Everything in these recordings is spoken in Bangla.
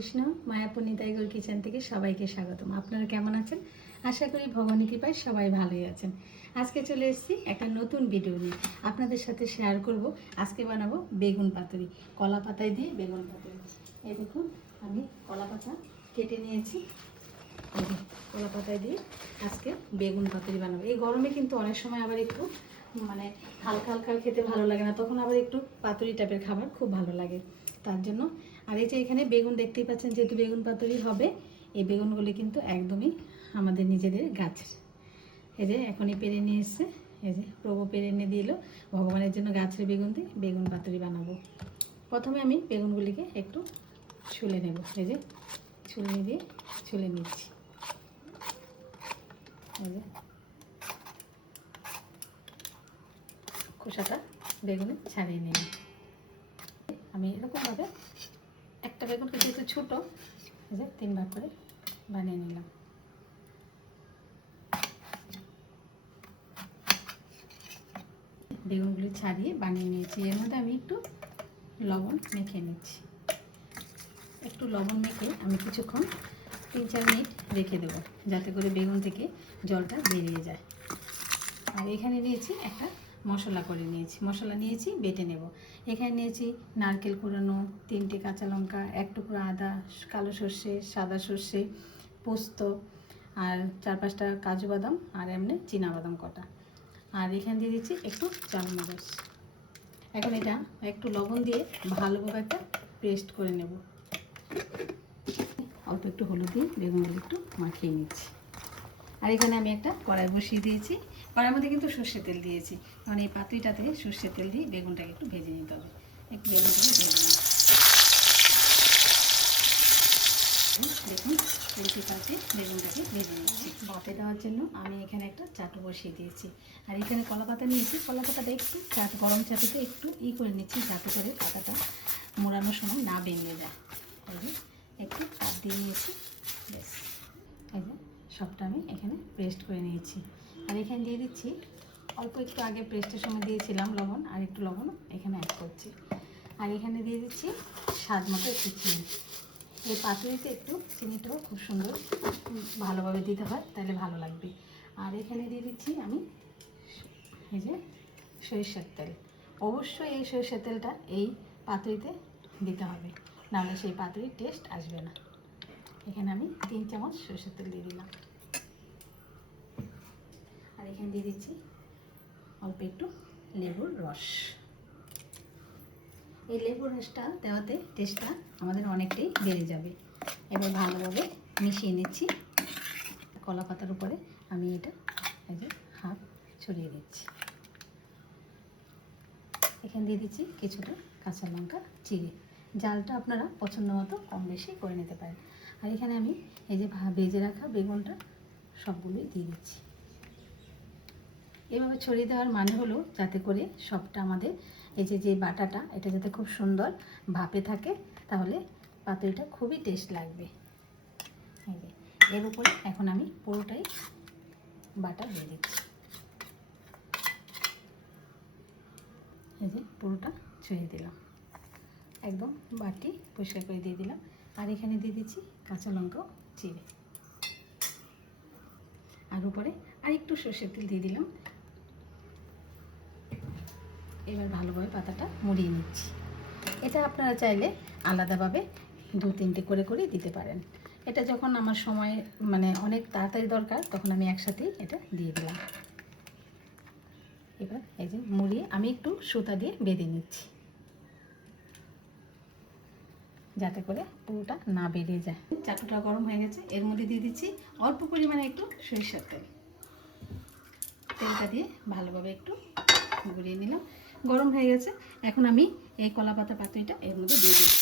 কৃষ্ণ। মায়াপুর নিতাইগৌর কিচেন থেকে সবাইকে স্বাগতম। আপনারা কেমন আছেন? আশা করি ভগবানের কৃপায় সবাই ভালোই আছেন। আজকে চলে এসেছি একটা নতুন ভিডিও নিয়ে, আপনাদের সাথে শেয়ার করব। আজকে বানাবো বেগুন পাতুরি, কলা পাতায় দিয়ে বেগুন পাতুরি। এই দেখুন, আমি কলা পাতা কেটে নিয়েছি। কলা পাতায় দিয়ে আজকে বেগুন পাতুরি বানাবো। এই গরমে কিন্তু অনেক সময় আবার একটু হালকা হালকা খেতে ভালো লাগে না, তখন আবার একটু পাতুরি টাইপের খাবার খুব ভালো লাগে, তার জন্য। আর এই যে এখানে বেগুন দেখতেই পাচ্ছেন, যেহেতু বেগুন পাতুরি হবে, এই বেগুনগুলি কিন্তু একদমই আমাদের নিজেদের গাছের। এই যে এখনই পেরে নিয়ে এসছে, এই যে প্রভু পেরে এনে দিল। ভগবানের জন্য গাছের বেগুন দিয়ে বেগুন পাতুরি বানাবো। প্রথমে আমি বেগুনগুলিকে একটু ছুলে নেব। এই যে ছুলে দিয়ে ছুলে নিচ্ছি। এই যে খোসাটা বেগুনে ছাড়িয়ে নিলাম। আমি এরকমভাবে একটা বেগুনকে যেহেতু ছোটো, এই যে 3 ভাগ করে বানিয়ে নিলাম। বেগুনগুলি ছাড়িয়ে বানিয়ে নিয়েছি। এর মধ্যে আমি একটু লবণ মেখে নিচ্ছি। একটু লবণ মেখে আমি কিছুক্ষণ 3-4 মিনিট রেখে দেবো, যাতে করে বেগুন থেকে জলটা বেরিয়ে যায়। আর এখানে নিয়েছি একটা মশলা করে নিয়েছি, মশলা নিয়েছি বেটে নেব। এখানে নিয়েছি নারকেল কুড়ানো, 3টে কাঁচা লঙ্কা, 1 টুকরো আদা, কালো সর্ষে, সাদা সর্ষে, পোস্ত, আর 4-5টা কাজু বাদাম, আর এমনি চীনাবাদাম কটা। আর এখানে দিয়ে দিচ্ছি একটু চালমগজ। এখন এটা একটু লবণ দিয়ে ভালোভাবে একটা পেস্ট করে নেব। অল্প একটু হলুদ দিয়ে বেগুনগুলো একটু মাখিয়ে নিচ্ছি। আর এখানে আমি একটা কড়াই বসিয়ে দিয়েছি। কড়াইয়ের মধ্যে কিন্তু সর্ষের তেল দিয়েছি, কারণ এই পাতুরিটাতে সর্ষের তেল দিয়ে বেগুনটাকে একটু ভেজে নিতে হবে। একটু বেগুনটাকে ভেজে নিই। দেখুন উল্টে পাল্টে বেগুনটাকে ভেজে নিচ্ছি। ভাতে দেওয়ার জন্য আমি এখানে একটা চাটু বসিয়ে দিয়েছি। আর এখানে কলা পাতা নিয়েছি। কলা পাতাটা একটু গরম চাটুতে একটু করে নিচ্ছি, যাতে করে পাতাটা মোড়ানোর সময় না ভেঙে যায়। এই যে একটু চাপ দিয়ে নিয়েছি, ব্যাস। এই যে সবটা আমি এখানে পেস্ট করে নিয়েছি। আর এখানে দিয়ে দিচ্ছি অল্প একটু আগে পেস্টের সময় দিয়েছিলাম লবণ, আর একটু লবণ এখানে অ্যাড করছি। আর এখানে দিয়ে দিচ্ছি স্বাদ মতো একটু চিনি। এই পাতুরিতে একটু চিনিটাও খুব সুন্দর ভালোভাবে দিতে হয়, তাহলে ভালো লাগবে। আর এখানে দিয়ে দিচ্ছি আমি এই যে সরিষার তেল। অবশ্যই এই সরিষার তেলটা এই পাতুরিতে দিতে হবে, নাহলে সেই পাতুরির টেস্ট আসবে না। এখানে আমি 3 চামচ সরিষার তেল দিয়ে দিলাম। আর এখানে দিয়ে দিচ্ছি অল্প একটু লেবুর রস। এই লেবুর রসটা দেওয়াতে টেস্টটা আমাদের অনেকটাই বেড়ে যাবে। এবার ভালোভাবে মিশিয়ে নিচ্ছি। কলা পাতার উপরে আমি এটা এই যে হাফ ছড়িয়ে দিচ্ছি। এখানে দিয়ে দিচ্ছি কিছুটা কাঁচা লঙ্কা চিড়ে। জালটা আপনারা পছন্দ মতো কম বেশি করে নিতে পারেন। আর এখানে আমি এই যে ভেজে রাখা বেগুনটা সবগুলোই দিয়ে দিচ্ছি। এভাবে ছড়িয়ে দেওয়ার মানে হলো যাতে করে সবটা আমাদের এই যে বাটাটা, এটা যাতে খুব সুন্দর ভাপে থাকে, তাহলে পাতুরিটা খুবই টেস্ট লাগবে। এই যে এর উপরে এখন আমি পুরোটাই বাটা দিয়ে দিচ্ছি। এই যে পুরোটা ছড়িয়ে দিলাম, একদম বাটি পরিষ্কার করে দিয়ে দিলাম। আর এখানে দিয়ে দিচ্ছি কাঁচা লঙ্কাও চিড়ে। আর উপরে আর একটু সর্ষের তেল দিয়ে দিলাম। এবার ভালোভাবে পাতাটা মুড়িয়ে নিচ্ছি। এটা আপনারা চাইলে আলাদাভাবে 2-3টে করে দিতে পারেন। এটা যখন আমার সময় অনেক তাড়াতাড়ি দরকার, তখন আমি একসাথেই এটা দিয়ে দিলাম। এবার এই যে মুড়িয়ে আমি একটু সুতা দিয়ে বেঁধে নিচ্ছি, যাতে করে পুরোটা না বেরিয়ে যায়। চাটুটা গরম হয়ে গেছে, এর মধ্যে দিয়ে দিচ্ছি অল্প পরিমাণে একটু সরিষার তেল। তেলটা দিয়ে ভালোভাবে একটু গুঁড়িয়ে নিলাম। গরম হয়ে গেছে, এখন আমি এই কলা পাতা পাতুরিটা এর মধ্যে দিয়ে দিচ্ছি।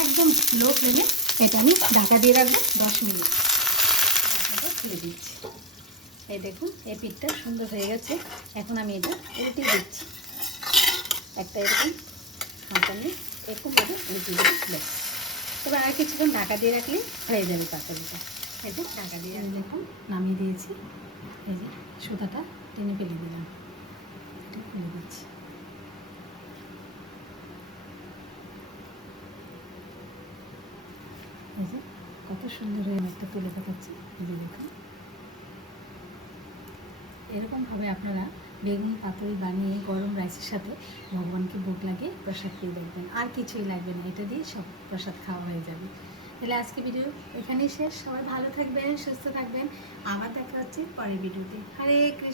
একদম লো ফ্লেমে এটা আমি ঢাকা দিয়ে রাখবো 10 মিনিট। ঢাকাটা খুলে দিচ্ছি। এই দেখুন এই পিঠটা সুন্দর হয়ে গেছে। এখন আমি এটা উল্টে দিচ্ছি। একটা এরকম হাঁটা নিয়ে এরকমভাবে উল্টে দিচ্ছি। এবার আর কিছুক্ষণ ঢাকা দিয়ে রাখলে হয়ে যাবে পাতুরিটা। এই যে ঢাকা দিয়ে দেখুন নামিয়ে দিয়েছি। এই যে সুতাটা টেনে ফেলে দিলাম, খুলে দিচ্ছি। সুন্দর হয়ে আমি একটা তুলে দেখাচ্ছি, এই যে দেখুন। এরকমভাবে আপনারা বেগুন পাতুরি বানিয়ে গরম রাইসের সাথে ভগবানকে ভোগ লাগিয়ে প্রসাদ পেয়ে দেখবেন, আর কিছুই লাগবে না, এটা দিয়ে সব প্রসাদ খাওয়া হয়ে যাবে। তাহলে আজকে ভিডিও এখানেই শেষ। সবাই ভালো থাকবেন, সুস্থ থাকবেন, আবার দেখা হচ্ছে পরের ভিডিওতে। হরে কৃষ্ণ।